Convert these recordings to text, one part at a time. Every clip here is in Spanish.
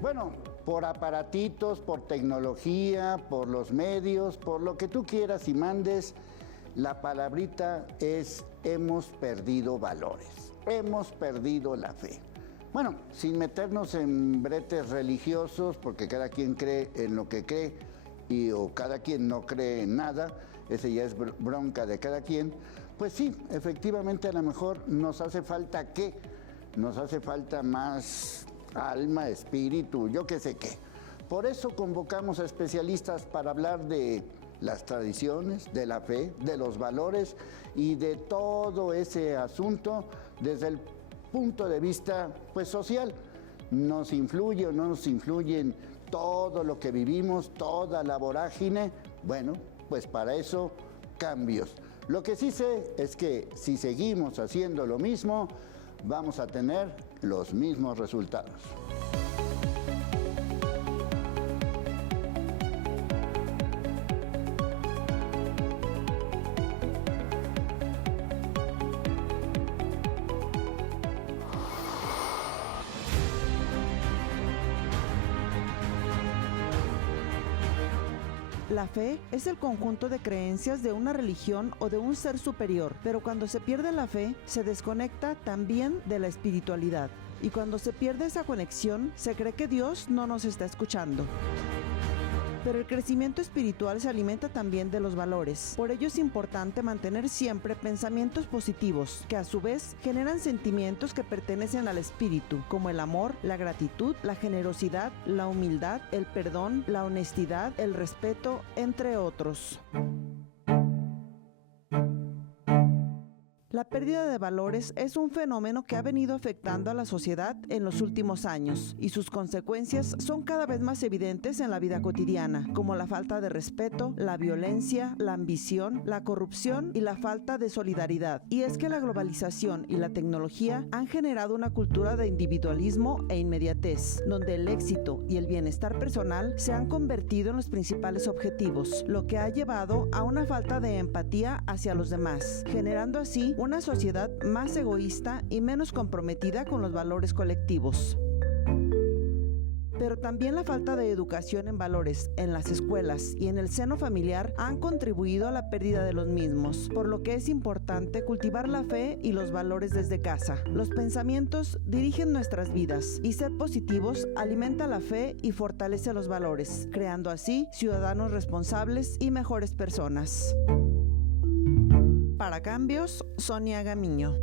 Bueno, por aparatitos, por tecnología, por los medios, por lo que tú quieras y mandes, la palabrita es hemos perdido valores, hemos perdido la fe. Bueno, sin meternos en bretes religiosos, porque cada quien cree en lo que cree o cada quien no cree en nada, ese ya es bronca de cada quien, pues sí, efectivamente a lo mejor nos hace falta ¿qué? Nos hace falta más alma, espíritu, yo qué sé qué. Por eso convocamos a especialistas para hablar de las tradiciones, de la fe, de los valores y de todo ese asunto desde el punto de vista pues social. ¿Nos influye o no nos influye en todo lo que vivimos, toda la vorágine? Bueno, pues para eso cambios. Lo que sí sé es que si seguimos haciendo lo mismo, vamos a tener los mismos resultados. La fe es el conjunto de creencias de una religión o de un ser superior, pero cuando se pierde la fe, se desconecta también de la espiritualidad. Y cuando se pierde esa conexión, se cree que Dios no nos está escuchando. Pero el crecimiento espiritual se alimenta también de los valores. Por ello es importante mantener siempre pensamientos positivos, que a su vez generan sentimientos que pertenecen al espíritu, como el amor, la gratitud, la generosidad, la humildad, el perdón, la honestidad, el respeto, entre otros. La pérdida de valores es un fenómeno que ha venido afectando a la sociedad en los últimos años y sus consecuencias son cada vez más evidentes en la vida cotidiana, como la falta de respeto, la violencia, la ambición, la corrupción y la falta de solidaridad. Y es que la globalización y la tecnología han generado una cultura de individualismo e inmediatez, donde el éxito y el bienestar personal se han convertido en los principales objetivos, lo que ha llevado a una falta de empatía hacia los demás, generando así una sociedad más egoísta y menos comprometida con los valores colectivos. Pero también la falta de educación en valores en las escuelas y en el seno familiar han contribuido a la pérdida de los mismos, por lo que es importante cultivar la fe y los valores desde casa. Los pensamientos dirigen nuestras vidas y ser positivos alimenta la fe y fortalece los valores, creando así ciudadanos responsables y mejores personas. Para Cambios, Sonia Gamiño.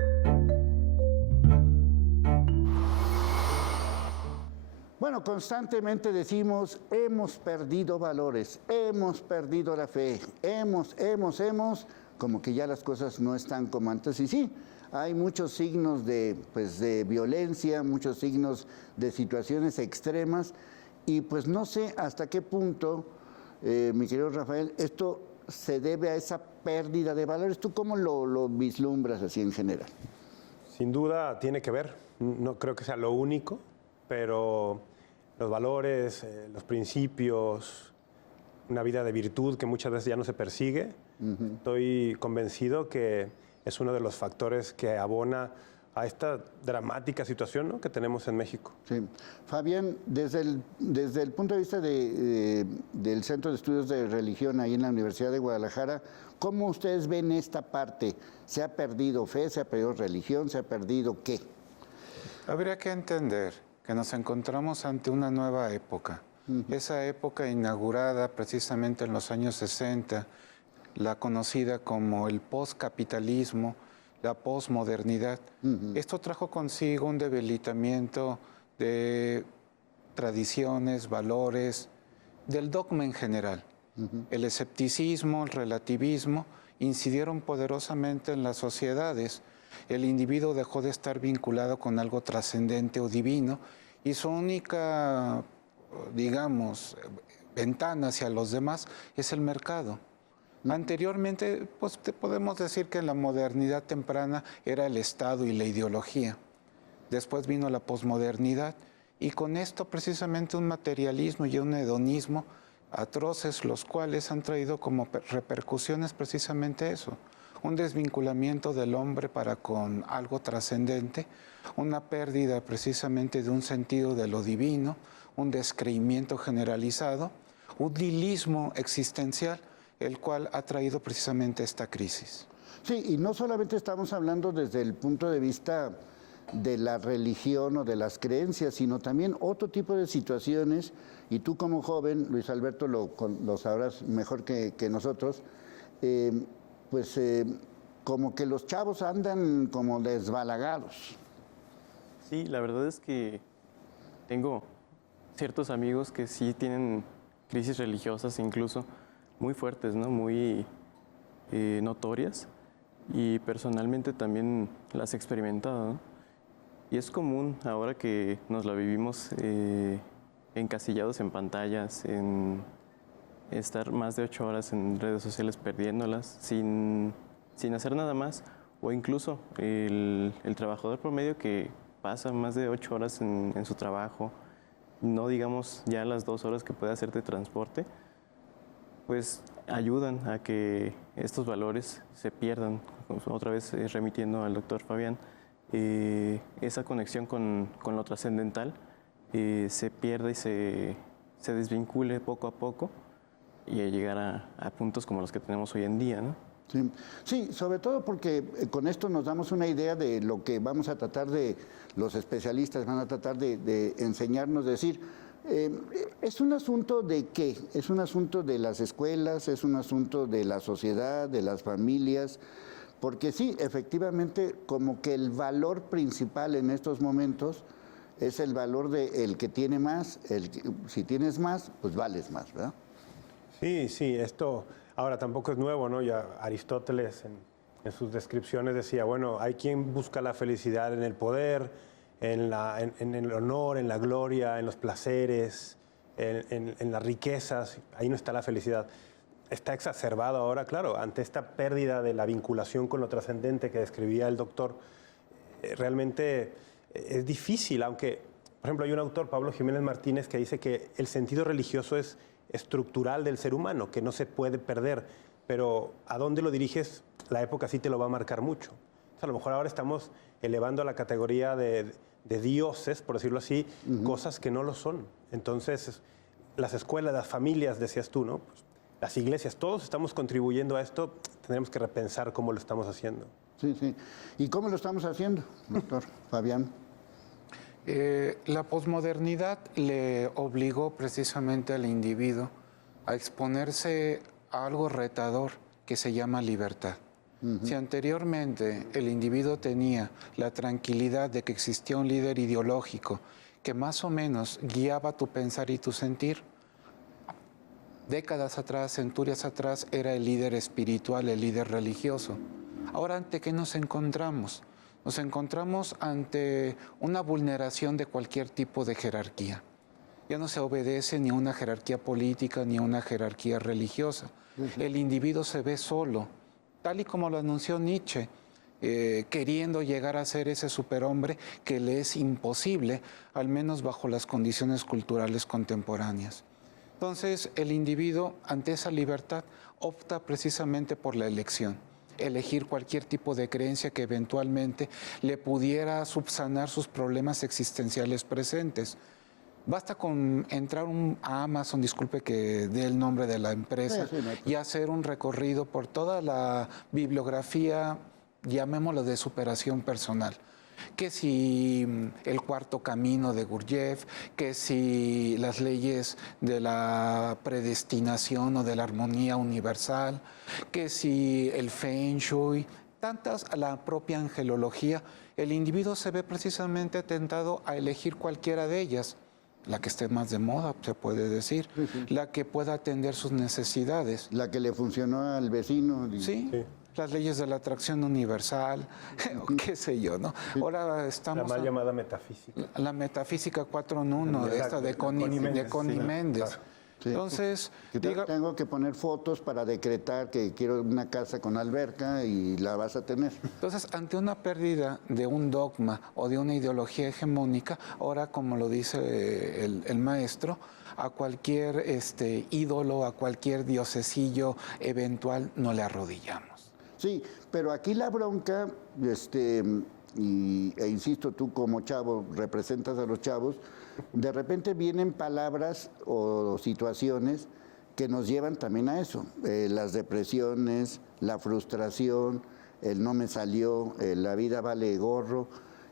Bueno, constantemente decimos, hemos perdido valores, hemos perdido la fe, hemos, como que ya las cosas no están como antes. Y sí, hay muchos signos de violencia, muchos signos de situaciones extremas, y pues no sé hasta qué punto, mi querido Rafael, esto se debe a esa pérdida de valores. ¿Tú cómo lo vislumbras así en general? Sin duda tiene que ver, no creo que sea lo único, pero los valores, los principios, una vida de virtud que muchas veces ya no se persigue, estoy convencido que es uno de los factores que abona a esta dramática situación, ¿no?, que tenemos en México. Sí. Fabián, desde el punto de vista del Centro de Estudios de Religión ahí en la Universidad de Guadalajara, ¿cómo ustedes ven esta parte? ¿Se ha perdido fe, se ha perdido religión, se ha perdido qué? Habría que entender que nos encontramos ante una nueva época. Esa época inaugurada precisamente en los años 60, la conocida como el postcapitalismo, la posmodernidad. Esto trajo consigo un debilitamiento de tradiciones, valores, del dogma en general. El escepticismo, el relativismo incidieron poderosamente en las sociedades. El individuo dejó de estar vinculado con algo trascendente o divino y su única, digamos, ventana hacia los demás es el mercado. Anteriormente, pues podemos decir que la modernidad temprana era el Estado y la ideología. Después vino la posmodernidad y con esto precisamente un materialismo y un hedonismo atroces, los cuales han traído como repercusiones precisamente eso. Un desvinculamiento del hombre para con algo trascendente, una pérdida precisamente de un sentido de lo divino, un descreimiento generalizado, un nihilismo existencial, el cual ha traído precisamente esta crisis. Sí, y no solamente estamos hablando desde el punto de vista de la religión o de las creencias, sino también otro tipo de situaciones, y tú como joven, Luis Alberto, lo sabrás mejor que nosotros, como que los chavos andan como desbalagados. Sí, la verdad es que tengo ciertos amigos que sí tienen crisis religiosas incluso muy fuertes, ¿no? Muy notorias, y personalmente también las he experimentado, ¿no? Y es común ahora que nos la vivimos encasillados en pantallas, en estar más de 8 horas en redes sociales perdiéndolas sin hacer nada más, o incluso el trabajador promedio que pasa más de 8 horas en su trabajo, no digamos ya las 2 horas que puede hacer de transporte, pues ayudan a que estos valores se pierdan. Otra vez remitiendo al doctor Fabián, esa conexión con lo trascendental se pierde y se desvincule poco a poco, y a llegar a puntos como los que tenemos hoy en día, ¿no? Sí. Sí, sobre todo porque con esto nos damos una idea de lo que vamos a tratar los especialistas van a tratar de enseñarnos, decir, ¿es un asunto de qué? ¿Es un asunto de las escuelas? ¿Es un asunto de la sociedad, de las familias? Porque sí, efectivamente, como que el valor principal en estos momentos es el valor de el que tiene más, si tienes más, pues vales más, ¿verdad? Sí, sí, esto ahora tampoco es nuevo, ¿no? Ya Aristóteles en sus descripciones decía, bueno, hay quien busca la felicidad en el poder, en el honor, en la gloria, en los placeres, en las riquezas, ahí no está la felicidad. Está exacerbado ahora, claro, ante esta pérdida de la vinculación con lo trascendente que describía el doctor. Realmente es difícil, aunque, por ejemplo, hay un autor, Pablo Jiménez Martínez, que dice que el sentido religioso es estructural del ser humano, que no se puede perder, pero a dónde lo diriges, la época sí te lo va a marcar mucho. O sea, a lo mejor ahora estamos elevando a la categoría de dioses, por decirlo así, cosas que no lo son. Entonces, las escuelas, las familias, decías tú, ¿no? Pues, las iglesias, todos estamos contribuyendo a esto, tendremos que repensar cómo lo estamos haciendo. Sí, sí. ¿Y cómo lo estamos haciendo, doctor Fabián? La posmodernidad le obligó precisamente al individuo a exponerse a algo retador que se llama libertad. Si anteriormente el individuo tenía la tranquilidad de que existía un líder ideológico que más o menos guiaba tu pensar y tu sentir, décadas atrás, centurias atrás, era el líder espiritual, el líder religioso. Ahora, ¿ante qué nos encontramos? Nos encontramos ante una vulneración de cualquier tipo de jerarquía. Ya no se obedece ni a una jerarquía política ni a una jerarquía religiosa. El individuo se ve solo, tal y como lo anunció Nietzsche, queriendo llegar a ser ese superhombre que le es imposible, al menos bajo las condiciones culturales contemporáneas. Entonces, el individuo, ante esa libertad, opta precisamente por la elección. Elegir cualquier tipo de creencia que eventualmente le pudiera subsanar sus problemas existenciales presentes. Basta con entrar a Amazon, disculpe que dé el nombre de la empresa, y hacer un recorrido por toda la bibliografía, llamémoslo de superación personal. Que si el cuarto camino de Gurdjieff, que si las leyes de la predestinación o de la armonía universal, que si el Feng Shui, la propia angelología, el individuo se ve precisamente tentado a elegir cualquiera de ellas, la que esté más de moda, se puede decir, la que pueda atender sus necesidades. La que le funcionó al vecino. Sí. Las leyes de la atracción universal, o qué sé yo, ¿no? Ahora estamos... La mal llamada metafísica. La metafísica 4 en 1, esta de Connie Méndez. Claro. Sí. Entonces... tengo que poner fotos para decretar que quiero una casa con alberca y la vas a tener. Entonces, ante una pérdida de un dogma o de una ideología hegemónica, ahora, como lo dice el maestro, a cualquier ídolo, a cualquier diosesillo eventual, no le arrodillamos. Sí, pero aquí la bronca, insisto, tú como chavo representas a los chavos, de repente vienen palabras o situaciones que nos llevan también a eso, las depresiones, la frustración, el no me salió, la vida vale gorro,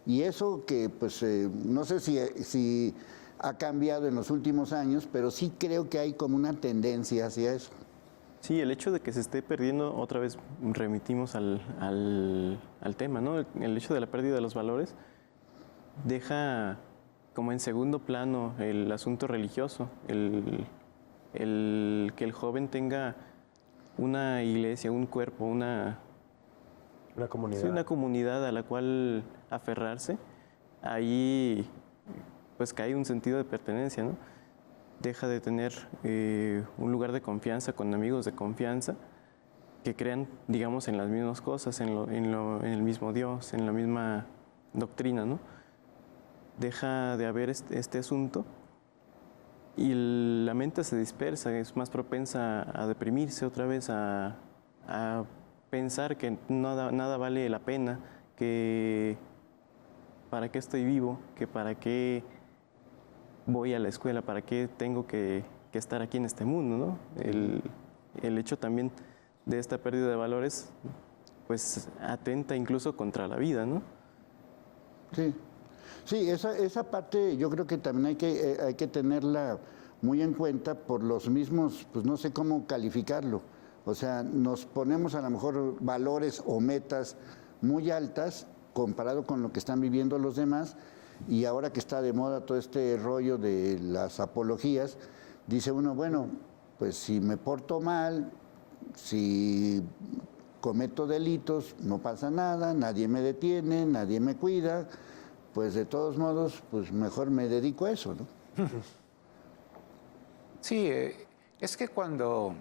y eso que pues no sé si ha cambiado en los últimos años, pero sí creo que hay como una tendencia hacia eso. Sí, el hecho de que se esté perdiendo, otra vez remitimos al tema, ¿no? El hecho de la pérdida de los valores deja como en segundo plano el asunto religioso, el que el joven tenga una iglesia, un cuerpo, una comunidad. Sí, una comunidad a la cual aferrarse, ahí pues cae un sentido de pertenencia, ¿no? Deja de tener un lugar de confianza con amigos de confianza que crean, digamos, en las mismas cosas, en el mismo Dios, en la misma doctrina, ¿no? Deja de haber este asunto y la mente se dispersa, es más propensa a deprimirse otra vez, a pensar que nada vale la pena, que para qué estoy vivo, que para qué voy a la escuela, para qué tengo que estar aquí en este mundo, ¿no? El hecho también de esta pérdida de valores, pues atenta incluso contra la vida, ¿no? Sí, sí, esa parte yo creo que también hay que tenerla muy en cuenta por los mismos, pues no sé cómo calificarlo. O sea, nos ponemos a lo mejor valores o metas muy altas comparado con lo que están viviendo los demás, y ahora que está de moda todo este rollo de las apologías, dice uno, bueno, pues si me porto mal, si cometo delitos, no pasa nada, nadie me detiene, nadie me cuida, pues de todos modos, pues mejor me dedico a eso, ¿no? Sí, es que cuando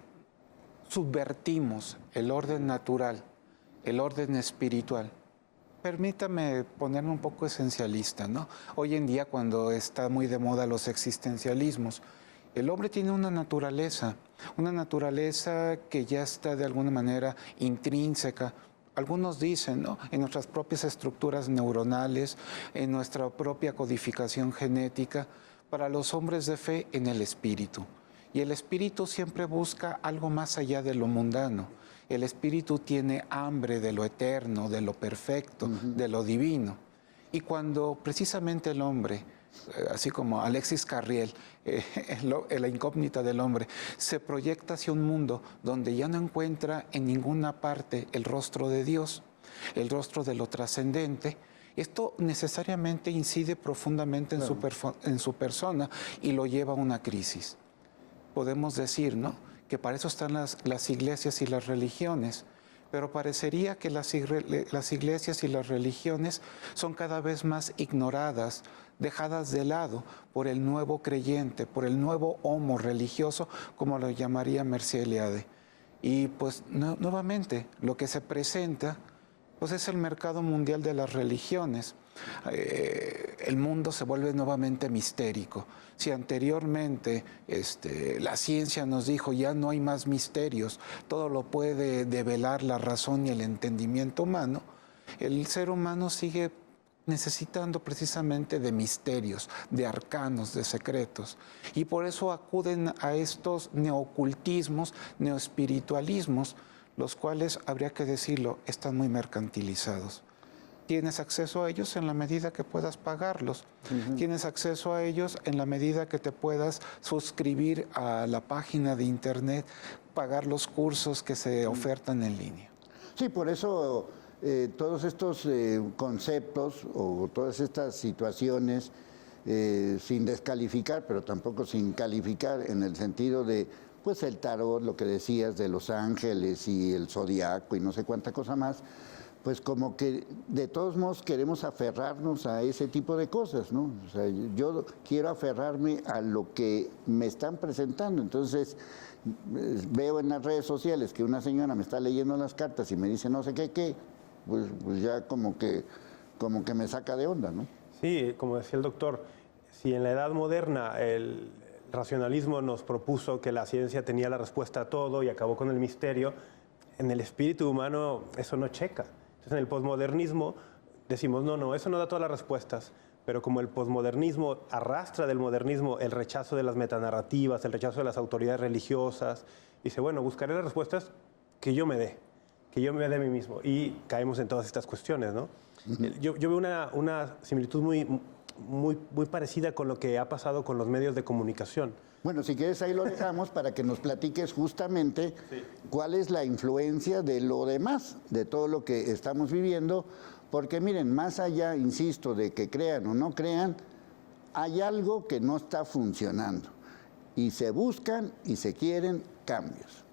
subvertimos el orden natural, el orden espiritual, permítame ponerme un poco esencialista, ¿no? Hoy en día, cuando está muy de moda los existencialismos, el hombre tiene una naturaleza que ya está de alguna manera intrínseca. Algunos dicen, ¿no? En nuestras propias estructuras neuronales, en nuestra propia codificación genética, para los hombres de fe, en el espíritu. Y el espíritu siempre busca algo más allá de lo mundano. El espíritu tiene hambre de lo eterno, de lo perfecto, de lo divino. Y cuando precisamente el hombre, así como Alexis Carriel, la incógnita del hombre, se proyecta hacia un mundo donde ya no encuentra en ninguna parte el rostro de Dios, el rostro de lo trascendente, esto necesariamente incide profundamente en su persona y lo lleva a una crisis. Podemos decir, ¿no?, que para eso están las iglesias y las religiones, pero parecería que las iglesias y las religiones son cada vez más ignoradas, dejadas de lado por el nuevo creyente, por el nuevo homo religioso, como lo llamaría Mircea Eliade. Y pues nuevamente lo que se presenta pues es el mercado mundial de las religiones. El mundo se vuelve nuevamente mistérico. Si anteriormente la ciencia nos dijo ya no hay más misterios, todo lo puede develar la razón y el entendimiento humano, el ser humano sigue necesitando precisamente de misterios, de arcanos, de secretos. Y por eso acuden a estos neocultismos, neoespiritualismos, los cuales, habría que decirlo, están muy mercantilizados. Tienes acceso a ellos en la medida que puedas pagarlos. Tienes acceso a ellos en la medida que te puedas suscribir a la página de internet, pagar los cursos que se ofertan en línea. Sí, por eso todos estos conceptos o todas estas situaciones, sin descalificar, pero tampoco sin calificar, en el sentido de, pues el tarot, lo que decías de los ángeles y el zodiaco y no sé cuánta cosa más, pues como que de todos modos queremos aferrarnos a ese tipo de cosas, ¿no? O sea, yo quiero aferrarme a lo que me están presentando. Entonces, veo en las redes sociales que una señora me está leyendo las cartas y me dice no sé qué, pues ya como que me saca de onda, ¿no? Sí, como decía el doctor, si en la edad moderna el racionalismo nos propuso que la ciencia tenía la respuesta a todo y acabó con el misterio, en el espíritu humano eso no checa. Entonces, en el posmodernismo decimos, no, eso no da todas las respuestas, pero como el posmodernismo arrastra del modernismo el rechazo de las metanarrativas, el rechazo de las autoridades religiosas, dice, bueno, buscaré las respuestas que yo me dé a mí mismo. Y caemos en todas estas cuestiones, ¿no? Yo veo una similitud muy parecida con lo que ha pasado con los medios de comunicación. Bueno, si quieres ahí lo dejamos para que nos platiques justamente cuál es la influencia de lo demás, de todo lo que estamos viviendo, porque miren, más allá, insisto, de que crean o no crean, hay algo que no está funcionando y se buscan y se quieren cambios.